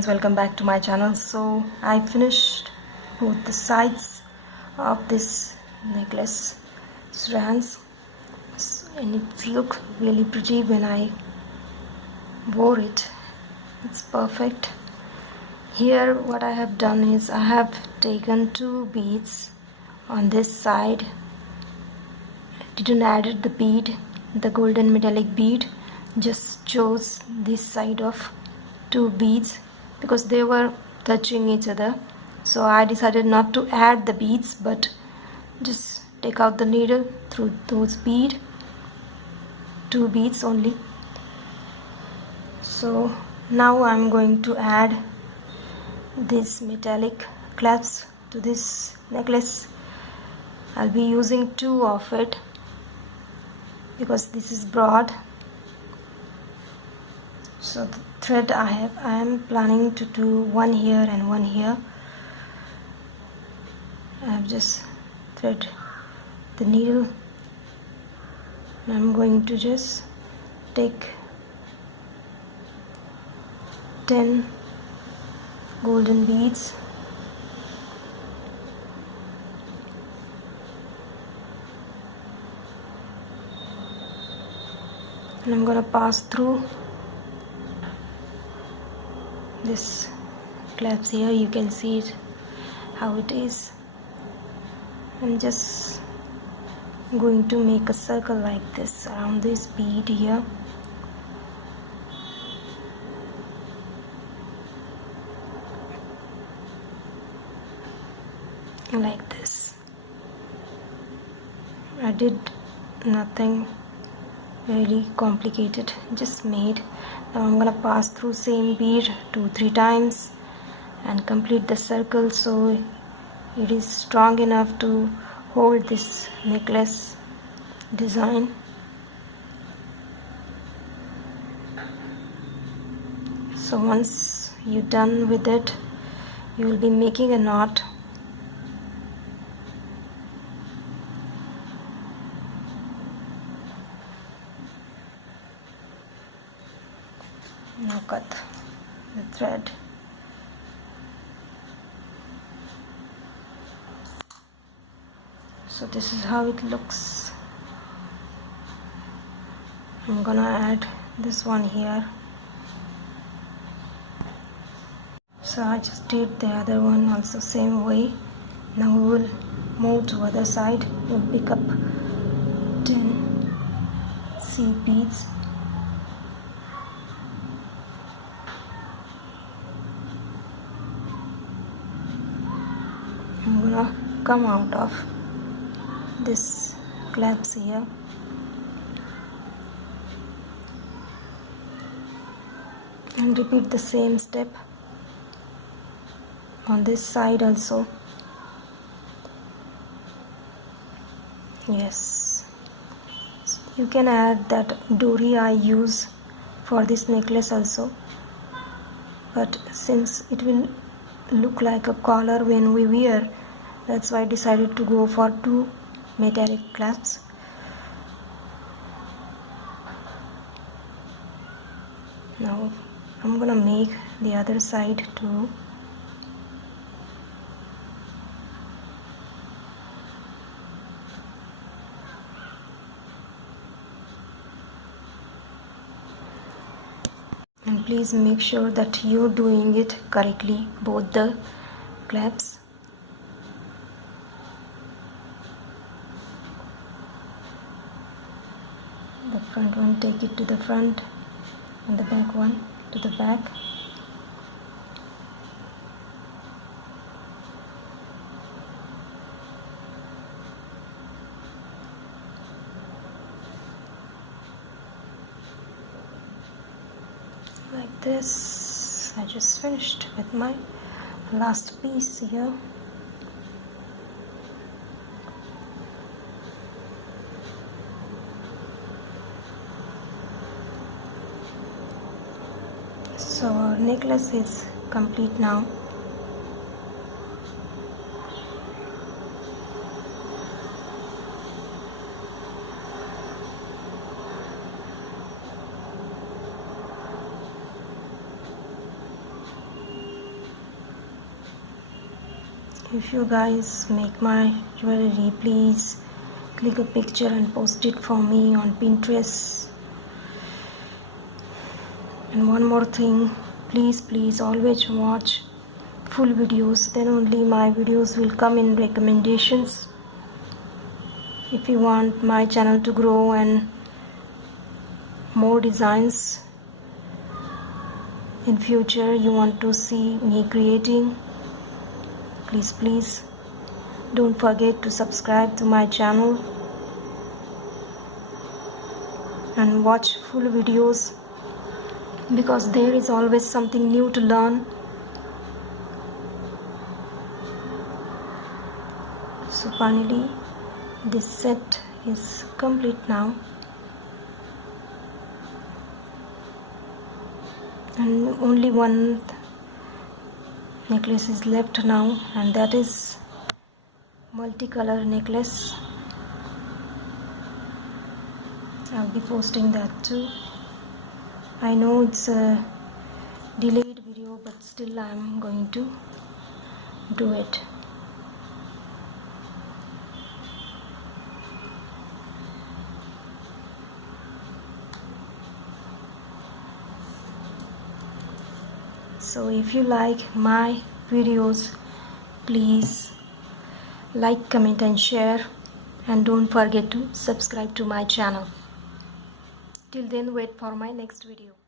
friends, welcome back to my channel. So I finished both the sides of this necklace strands and it looked really pretty when I wore it. It's perfect. Here what I have done is I have taken 2 beads on this side. I didn't add the bead, the golden metallic bead, just chose this side of 2 beads because they were touching each other. So I decided not to add the beads but just take out the needle through those 2 beads only. So now I'm going to add this metallic clasps to this necklace. I'll be using 2 of it because this is broad. So the thread I am planning to do one here and one here. I have just thread the needle and I'm going to just take 10 golden beads and I'm gonna pass through this clasp here. You can see it how it is. I'm just going to make a circle like this around this bead here. Like this. I did nothing really complicated, just made. Now I'm gonna pass through same bead 2-3 times and complete the circle so it is strong enough to hold this necklace design. So once you're done with it, you will be making a knot. Now cut the thread. So this is how it looks. I'm gonna add this one here. So I just did the other one also same way. Now we will move to other side. We'll pick up 10 seed beads. I'm gonna come out of this clasp here and repeat the same step on this side also. Yes, you can add that dory I use for this necklace also, but since it will look like a collar when we wear, that's why I decided to go for 2 metallic clasps. Now I'm gonna make the other side too. And please make sure that you're doing it correctly, both the clasps. The front one, take it to the front, and the back one to the back. Like this. I just finished with my last piece here. So our necklace is complete now. if you guys make my jewelry, please click a picture and post it for me on Pinterest. And one more thing, please always watch full videos, then only my videos will come in recommendations. If you want my channel to grow and more designs in future you want to see me creating, please don't forget to subscribe to my channel and watch full videos, because there is always something new to learn. So finally this set is complete now, and only one necklace is left now, and that is multicolor necklace. I'll be posting that too. I know it's a delayed video, but still I'm going to do it. So if you like my videos, please like, comment and share, and don't forget to subscribe to my channel. Till then, wait for my next video.